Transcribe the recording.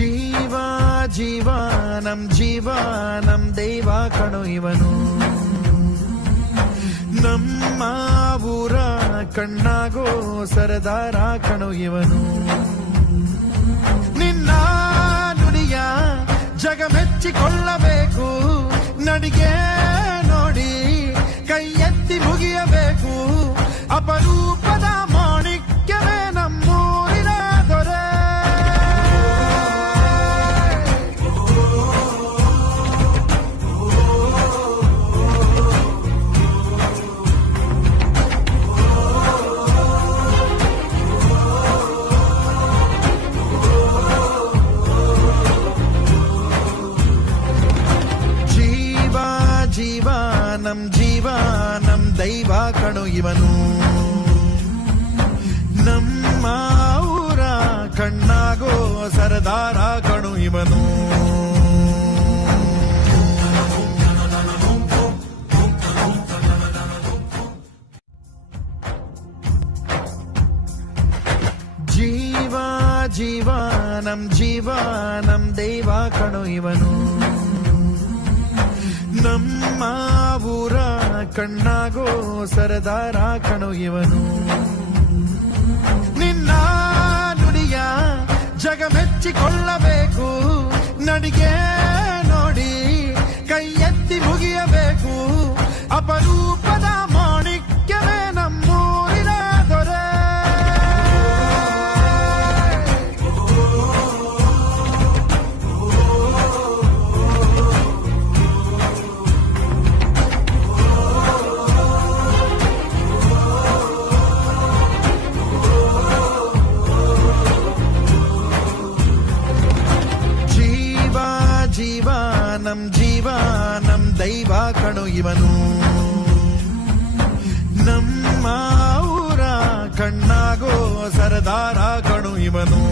ಜೀವ ಜೀವ ನಮ್ ದೈವ ಕಣೋ ಇವನು. ನಮ್ಮ ಊರ ಕಣ್ಣಾಗೋ ಸರದಾರ ಕಣೋ ಇವನು. ನಿನ್ನ ನುಡಿಯ ಜಗ ಮೆಚ್ಚಿಕೊಳ್ಳಬೇಕು, ನಡಿಗೆ ನೋಡಿ ಕೈ ಎತ್ತಿ ಮುಗಿಯಬೇಕು. ಅಪರೂಪದ ಮಾಣಿಕ್ಯವೇ ನಮ್ಮೂರಿನ ದೊರೆ. ಜೀವ ನಮ್ ದೈವ ಕಣೋ ಇವನು. ನಮ್ಮ ಊರ ಕಣ್ಣಾಗೋ ಸರದಾರ ಕಣೋ ಇವನು. ಜೀವ ಜೀವ ನಮ್ ದೈವ ಕಣೋ ಇವನು. ನಮ್ಮ ಊರ ಕಣ್ಣಾಗೋ ಸರದಾರ ಕಣೋ ಇವನು. ನಿನ್ನ ನುಡಿಯ ಜಗ ಮೆಚ್ಚಿಕೊಳ್ಳಬೇಕು, ನಡಿಗೆ ನೋಡಿ ಕೈ ಎತ್ತಿ ಮುಗಿಯಬೇಕು. ಅಪರೂಪದ ಮಾಣಿಕ್ಯವೇ ನಮ್ಮೂರಿನ ದೊರೆ. ಜೀವ ನಮ್ ದೈವ ಕಣೋ ಇವನು. ನಮ್ಮ ಊರ ಕಣ್ಣಾಗೋ ಸರದಾರ ಕಣೋ ಇವನು.